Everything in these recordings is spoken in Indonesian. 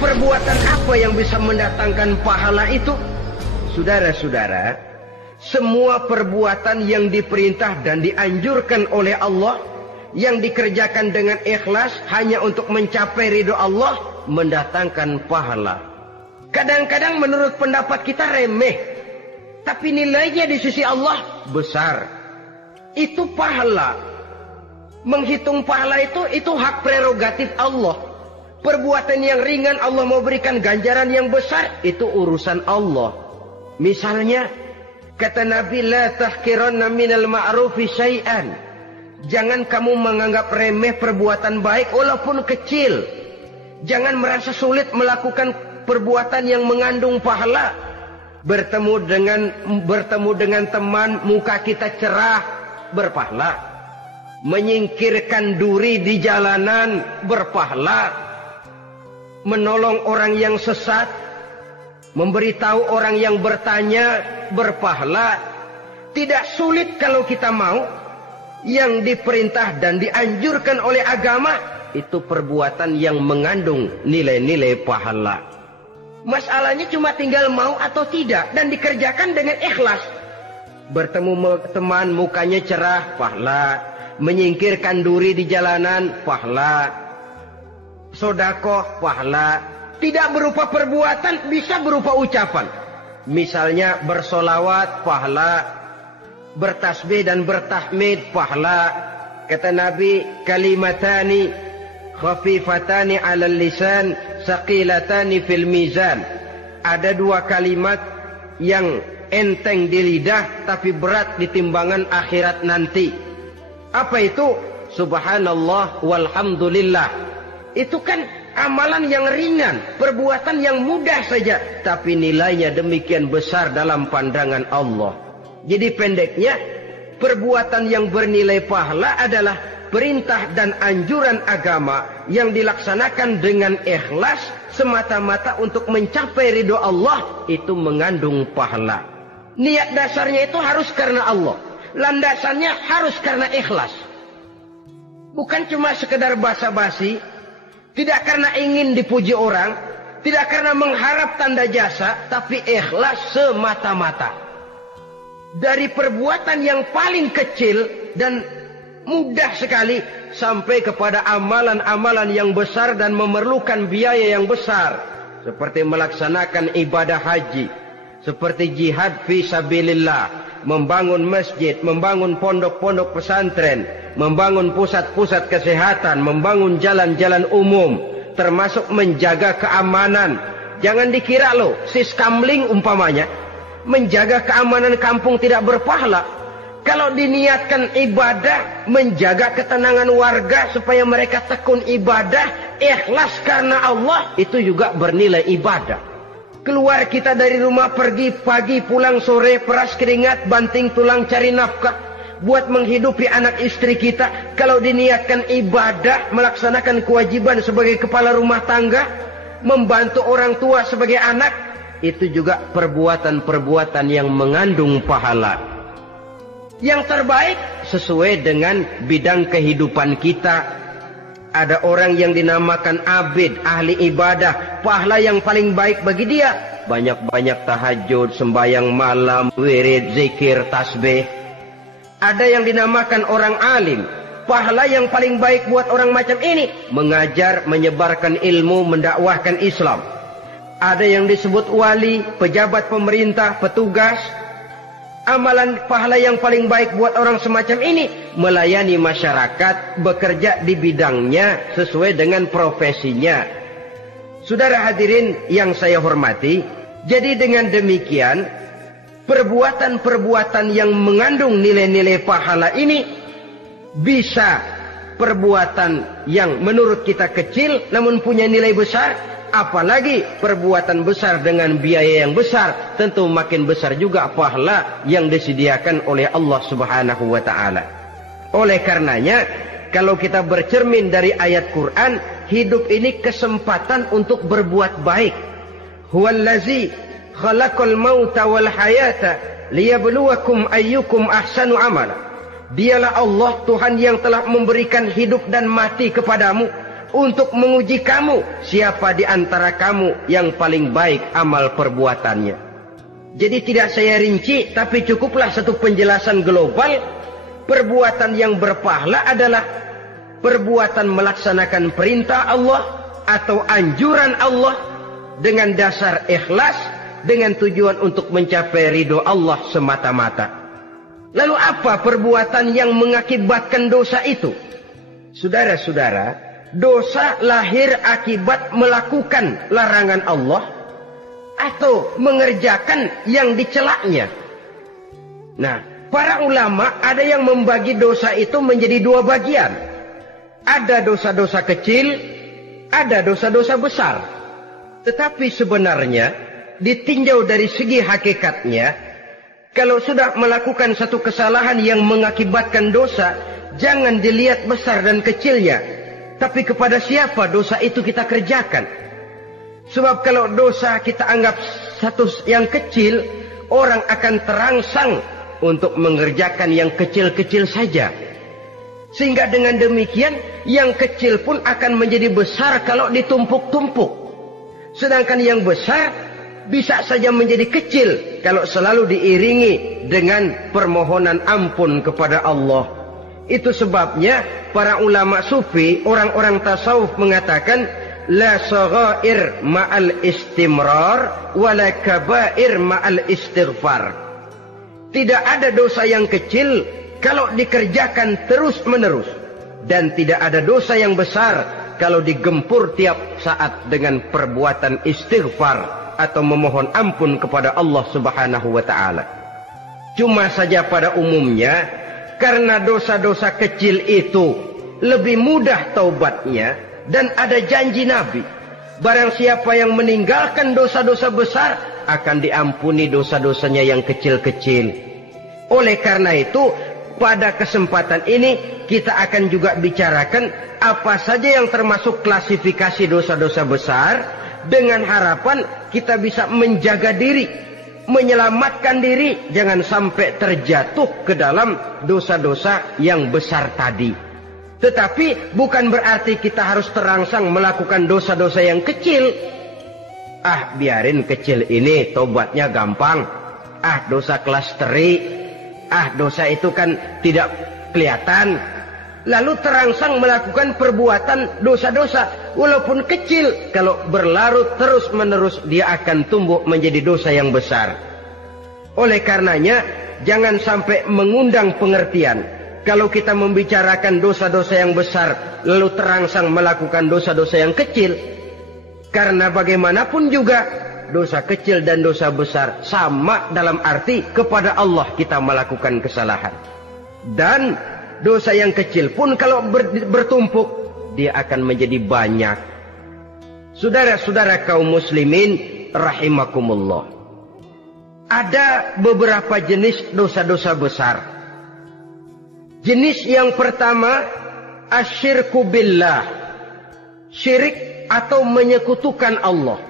Perbuatan apa yang bisa mendatangkan pahala itu? Saudara-saudara, semua perbuatan yang diperintah dan dianjurkan oleh Allah, yang dikerjakan dengan ikhlas hanya untuk mencapai ridho Allah, mendatangkan pahala. Kadang-kadang menurut pendapat kita remeh, tapi nilainya di sisi Allah besar. Itu pahala. Menghitung pahala itu hak prerogatif Allah. Perbuatan yang ringan Allah mau berikan ganjaran yang besar, itu urusan Allah. Misalnya, kata Nabi, la tahkiranna minal ma'rufi syai'an. Jangan kamu menganggap remeh perbuatan baik walaupun kecil. Jangan merasa sulit melakukan perbuatan yang mengandung pahala. Bertemu dengan teman, muka kita cerah, berpahala. Menyingkirkan duri di jalanan, berpahala. Menolong orang yang sesat, memberitahu orang yang bertanya, berpahala. Tidak sulit kalau kita mau. Yang diperintah dan dianjurkan oleh agama, itu perbuatan yang mengandung nilai-nilai pahala. Masalahnya cuma tinggal mau atau tidak, dan dikerjakan dengan ikhlas. Bertemu teman, mukanya cerah, pahala. Menyingkirkan duri di jalanan, pahala. Sodakoh, pahala. Tidak berupa perbuatan, bisa berupa ucapan. Misalnya bersolawat, pahala. Bertasbih dan bertahmid, pahala. Kata Nabi, kalimatani khafifatani 'alal lisan, saqilatani fil mizan. Ada dua kalimat yang enteng di lidah tapi berat di timbangan akhirat nanti. Apa itu? Subhanallah walhamdulillah. Itu kan amalan yang ringan, perbuatan yang mudah saja, tapi nilainya demikian besar dalam pandangan Allah. Jadi pendeknya, perbuatan yang bernilai pahala adalah perintah dan anjuran agama yang dilaksanakan dengan ikhlas semata-mata untuk mencapai ridho Allah, itu mengandung pahala. Niat dasarnya itu harus karena Allah. Landasannya harus karena ikhlas. Bukan cuma sekedar basa-basi, tidak karena ingin dipuji orang, tidak karena mengharap tanda jasa, tapi ikhlas semata-mata. Dari perbuatan yang paling kecil dan mudah sekali sampai kepada amalan-amalan yang besar dan memerlukan biaya yang besar, seperti melaksanakan ibadah haji, seperti jihad fi sabilillah, membangun masjid, membangun pondok-pondok pesantren, membangun pusat-pusat kesehatan, membangun jalan-jalan umum, termasuk menjaga keamanan. Jangan dikira loh, siskamling umpamanya, menjaga keamanan kampung tidak berpahala. Kalau diniatkan ibadah, menjaga ketenangan warga supaya mereka tekun ibadah, ikhlas karena Allah, itu juga bernilai ibadah. Keluar kita dari rumah, pergi pagi, pulang sore, peras keringat, banting tulang cari nafkah buat menghidupi anak istri kita. Kalau diniatkan ibadah, melaksanakan kewajiban sebagai kepala rumah tangga, membantu orang tua sebagai anak, itu juga perbuatan-perbuatan yang mengandung pahala. Yang terbaik sesuai dengan bidang kehidupan kita. Ada orang yang dinamakan abid, ahli ibadah, pahala yang paling baik bagi dia, banyak-banyak tahajud, sembahyang malam, wirid, zikir, tasbih. Ada yang dinamakan orang alim, pahala yang paling baik buat orang macam ini, mengajar, menyebarkan ilmu, mendakwahkan Islam. Ada yang disebut wali, pejabat pemerintah, petugas. Amalan pahala yang paling baik buat orang semacam ini, melayani masyarakat, bekerja di bidangnya sesuai dengan profesinya. Saudara hadirin yang saya hormati, jadi dengan demikian, perbuatan-perbuatan yang mengandung nilai-nilai pahala ini bisa perbuatan yang menurut kita kecil namun punya nilai besar. Apalagi perbuatan besar dengan biaya yang besar, tentu makin besar juga pahala yang disediakan oleh Allah Subhanahu wa ta'ala. Oleh karenanya, kalau kita bercermin dari ayat Quran, hidup ini kesempatan untuk berbuat baik. Huwallazi khalaqal mauta wal hayata liyabluwakum ayyukum ahsanu amala. Dialah Allah, Tuhan yang telah memberikan hidup dan mati kepadamu, untuk menguji kamu siapa di antara kamu yang paling baik amal perbuatannya. Jadi tidak saya rinci, tapi cukuplah satu penjelasan global. Perbuatan yang berpahala adalah perbuatan melaksanakan perintah Allah atau anjuran Allah dengan dasar ikhlas, dengan tujuan untuk mencapai ridho Allah semata-mata. Lalu apa perbuatan yang mengakibatkan dosa itu? Saudara-saudara, dosa lahir akibat melakukan larangan Allah atau mengerjakan yang dicelaknya. Nah, para ulama ada yang membagi dosa itu menjadi dua bagian. Ada dosa-dosa kecil, ada dosa-dosa besar. Tetapi sebenarnya ditinjau dari segi hakikatnya, kalau sudah melakukan satu kesalahan yang mengakibatkan dosa, jangan dilihat besar dan kecilnya, tapi kepada siapa dosa itu kita kerjakan. Sebab kalau dosa kita anggap satu yang kecil, orang akan terangsang untuk mengerjakan yang kecil-kecil saja. Sehingga dengan demikian, yang kecil pun akan menjadi besar kalau ditumpuk-tumpuk. Sedangkan yang besar bisa saja menjadi kecil kalau selalu diiringi dengan permohonan ampun kepada Allah. Itu sebabnya para ulama sufi, orang-orang tasawuf mengatakan, la saghair ma'al istimrar wala kabair ma'al istighfar. Tidak ada dosa yang kecil kalau dikerjakan terus-menerus, dan tidak ada dosa yang besar kalau digempur tiap saat dengan perbuatan istighfar atau memohon ampun kepada Allah Subhanahu wa taala. Cuma saja pada umumnya, karena dosa-dosa kecil itu lebih mudah taubatnya, dan ada janji Nabi, barang siapa yang meninggalkan dosa-dosa besar akan diampuni dosa-dosanya yang kecil-kecil. Oleh karena itu, pada kesempatan ini kita akan juga bicarakan apa saja yang termasuk klasifikasi dosa-dosa besar, dengan harapan kita bisa menjaga diri, menyelamatkan diri, jangan sampai terjatuh ke dalam dosa-dosa yang besar tadi. Tetapi bukan berarti kita harus terangsang melakukan dosa-dosa yang kecil. Ah, biarin kecil ini, tobatnya gampang. Ah, dosa kelas teri. Ah, dosa itu kan tidak kelihatan. Lalu terangsang melakukan perbuatan dosa-dosa walaupun kecil, kalau berlarut terus-menerus dia akan tumbuh menjadi dosa yang besar. Oleh karenanya jangan sampai mengundang pengertian kalau kita membicarakan dosa-dosa yang besar lalu terangsang melakukan dosa-dosa yang kecil. Karena bagaimanapun juga dosa kecil dan dosa besar sama dalam arti kepada Allah kita melakukan kesalahan. Dan dosa yang kecil pun kalau bertumpuk, dia akan menjadi banyak. Saudara-saudara kaum muslimin rahimakumullah, ada beberapa jenis dosa-dosa besar. Jenis yang pertama, asyirku billah, syirik atau menyekutukan Allah.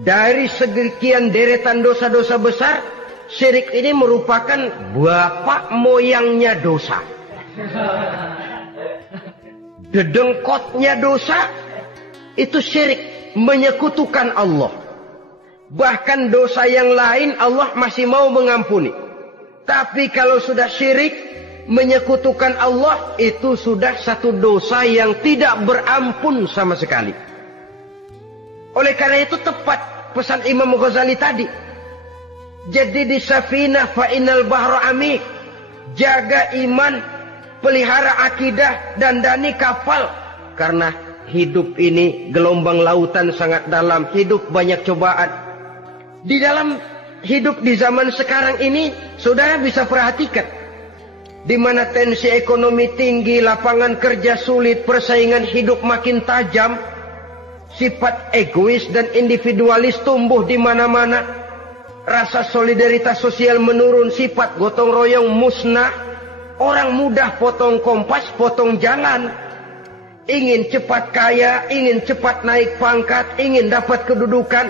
Dari sekian deretan dosa-dosa besar, syirik ini merupakan bapak moyangnya dosa. Dedengkotnya dosa itu syirik, menyekutukan Allah. Bahkan dosa yang lain Allah masih mau mengampuni, tapi kalau sudah syirik, menyekutukan Allah, itu sudah satu dosa yang tidak berampun sama sekali. Oleh karena itu tepat pesan Imam Ghazali tadi, jadi di safinah fa innal bahra amik, jaga iman, pelihara akidah, dandani kapal. Karena hidup ini gelombang lautan sangat dalam, hidup banyak cobaan. Di dalam hidup di zaman sekarang ini, saudara bisa perhatikan, di mana tensi ekonomi tinggi, lapangan kerja sulit, persaingan hidup makin tajam, sifat egois dan individualis tumbuh di mana-mana, rasa solidaritas sosial menurun, sifat gotong royong musnah. Orang mudah potong kompas, potong jalan. Ingin cepat kaya, ingin cepat naik pangkat, ingin dapat kedudukan.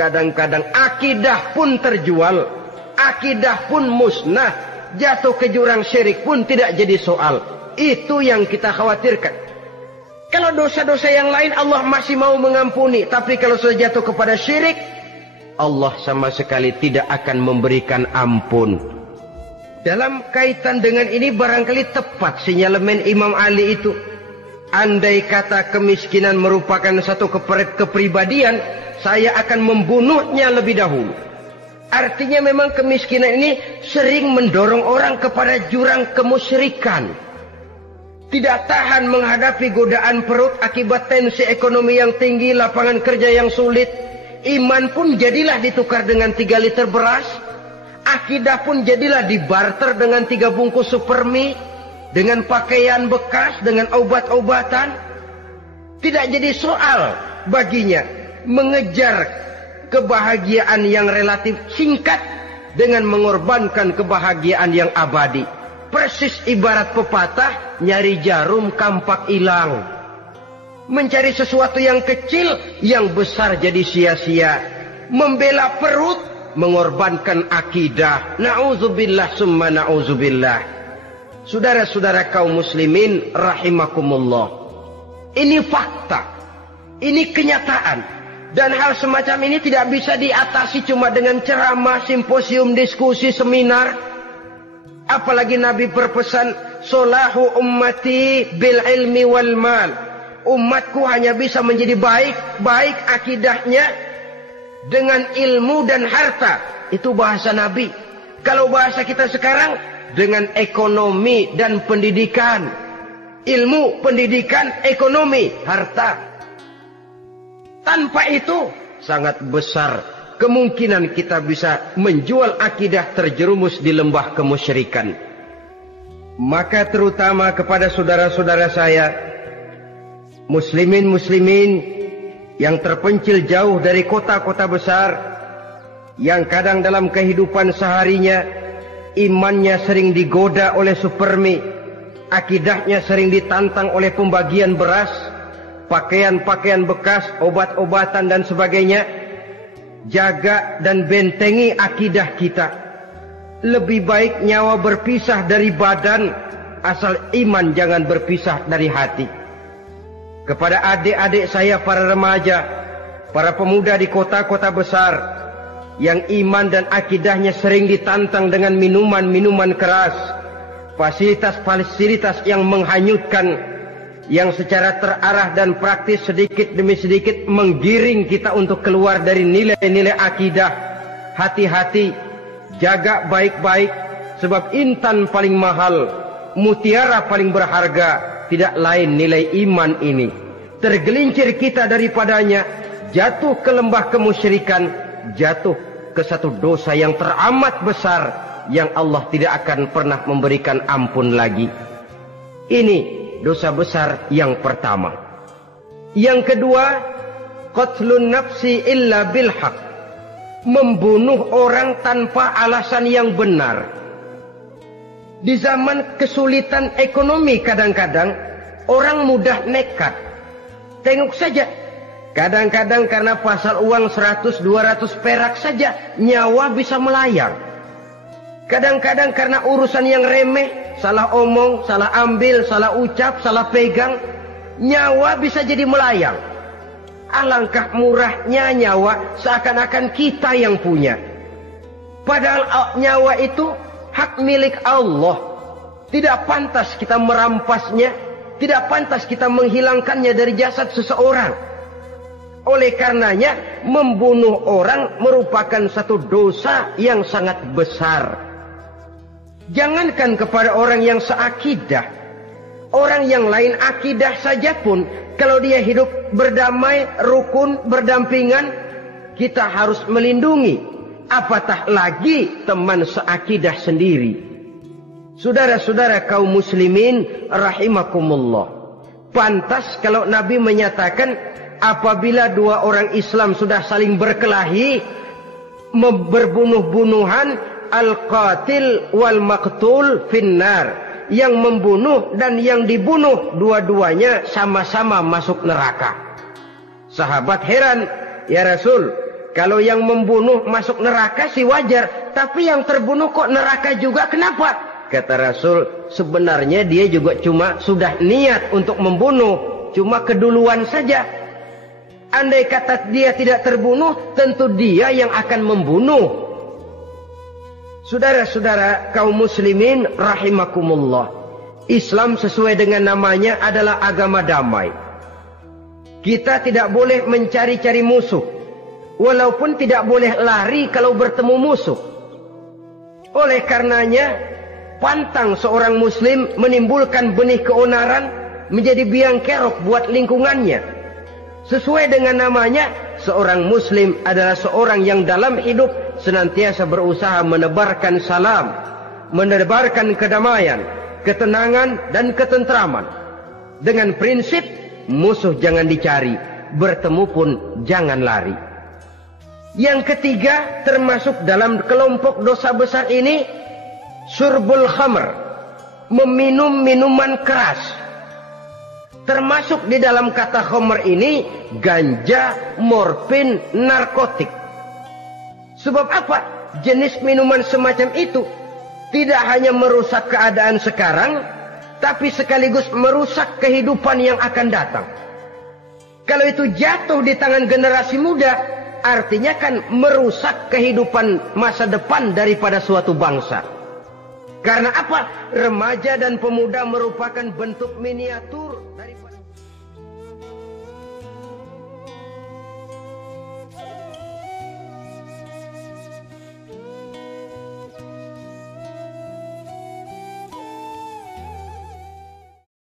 Kadang-kadang akidah pun terjual, akidah pun musnah, jatuh ke jurang syirik pun tidak jadi soal. Itu yang kita khawatirkan. Kalau dosa-dosa yang lain Allah masih mau mengampuni, tapi kalau sudah jatuh kepada syirik, Allah sama sekali tidak akan memberikan ampun. Dalam kaitan dengan ini barangkali tepat sinyalemen Imam Ali itu. Andai kata kemiskinan merupakan satu kepribadian, saya akan membunuhnya lebih dahulu. Artinya memang kemiskinan ini sering mendorong orang kepada jurang kemusyrikan. Tidak tahan menghadapi godaan perut akibat tensi ekonomi yang tinggi, lapangan kerja yang sulit. Iman pun jadilah ditukar dengan 3 liter beras. Akidah pun jadilah dibarter dengan 3 bungkus supermi, dengan pakaian bekas, dengan obat-obatan. Tidak jadi soal baginya mengejar kebahagiaan yang relatif singkat dengan mengorbankan kebahagiaan yang abadi. Persis ibarat pepatah, nyari jarum kampak hilang. Mencari sesuatu yang kecil, yang besar jadi sia-sia. Membela perut, mengorbankan akidah. Na'udzubillah summa na'udzubillah. Saudara-saudara kaum muslimin rahimakumullah. Ini fakta. Ini kenyataan. Dan hal semacam ini tidak bisa diatasi cuma dengan ceramah, simposium, diskusi, seminar. Apalagi Nabi berpesan, solahu ummati bil ilmi wal mal. Umatku hanya bisa menjadi baik akidahnya dengan ilmu dan harta. Itu bahasa Nabi. Kalau bahasa kita sekarang, dengan ekonomi dan pendidikan. Ilmu, pendidikan, ekonomi, harta. Tanpa itu sangat besar kemungkinan kita bisa menjual akidah terjerumus di lembah kemusyrikan. Maka terutama kepada saudara-saudara saya, muslimin yang terpencil jauh dari kota-kota besar, yang kadang dalam kehidupan seharinya imannya sering digoda oleh supermi, akidahnya sering ditantang oleh pembagian beras, pakaian-pakaian bekas, obat-obatan dan sebagainya. Jaga dan bentengi akidah kita. Lebih baik nyawa berpisah dari badan, asal iman jangan berpisah dari hati. Kepada adik-adik saya para remaja, para pemuda di kota-kota besar, yang iman dan akidahnya sering ditantang dengan minuman-minuman keras, fasilitas-fasilitas yang menghanyutkan, yang secara terarah dan praktis sedikit demi sedikit menggiring kita untuk keluar dari nilai-nilai akidah. Hati-hati, jaga baik-baik, sebab intan paling mahal, mutiara paling berharga, tidak lain nilai iman ini. Tergelincir kita daripadanya, jatuh ke lembah kemusyrikan, jatuh ke satu dosa yang teramat besar, yang Allah tidak akan pernah memberikan ampun lagi. Ini dosa besar yang pertama. Yang kedua, qatlun nafsi illa bil haq. Membunuh orang tanpa alasan yang benar. Di zaman kesulitan ekonomi kadang-kadang orang mudah nekat. Tengok saja, kadang-kadang karena pasar uang 100-200 perak saja nyawa bisa melayang. Kadang-kadang karena urusan yang remeh, salah omong, salah ambil, salah ucap, salah pegang, nyawa bisa jadi melayang. Alangkah murahnya nyawa, seakan-akan kita yang punya. Padahal nyawa itu hak milik Allah. Tidak pantas kita merampasnya, tidak pantas kita menghilangkannya dari jasad seseorang. Oleh karenanya, membunuh orang merupakan satu dosa yang sangat besar. Jangankan kepada orang yang seakidah, orang yang lain akidah saja pun, kalau dia hidup berdamai, rukun, berdampingan, kita harus melindungi. Apatah lagi teman seakidah sendiri. Saudara-saudara kaum muslimin rahimakumullah. Pantas kalau Nabi menyatakan, apabila dua orang Islam sudah saling berkelahi, berbunuh-bunuhan, al-qatil wal maqtul finnar. Yang membunuh dan yang dibunuh, dua-duanya sama-sama masuk neraka. Sahabat heran, ya Rasul, kalau yang membunuh masuk neraka sih wajar, tapi yang terbunuh kok neraka juga, kenapa? Kata Rasul, sebenarnya dia juga cuma sudah niat untuk membunuh, cuma keduluan saja. Andai kata dia tidak terbunuh, tentu dia yang akan membunuh. Saudara-saudara kaum muslimin rahimakumullah, Islam sesuai dengan namanya adalah agama damai. Kita tidak boleh mencari-cari musuh, walaupun tidak boleh lari kalau bertemu musuh. Oleh karenanya, pantang seorang muslim menimbulkan benih keonaran menjadi biang kerok buat lingkungannya. Sesuai dengan namanya, seorang muslim adalah seorang yang dalam hidup senantiasa berusaha menebarkan salam, menebarkan kedamaian, ketenangan dan ketentraman. Dengan prinsip musuh jangan dicari, bertemu pun jangan lari. Yang ketiga, termasuk dalam kelompok dosa besar ini, syurbul khamr, meminum minuman keras. Termasuk di dalam kata khamr ini ganja, morfin, narkotik. Sebab apa? Jenis minuman semacam itu tidak hanya merusak keadaan sekarang, tapi sekaligus merusak kehidupan yang akan datang. Kalau itu jatuh di tangan generasi muda, artinya kan merusak kehidupan masa depan daripada suatu bangsa. Karena apa? Remaja dan pemuda merupakan bentuk miniatur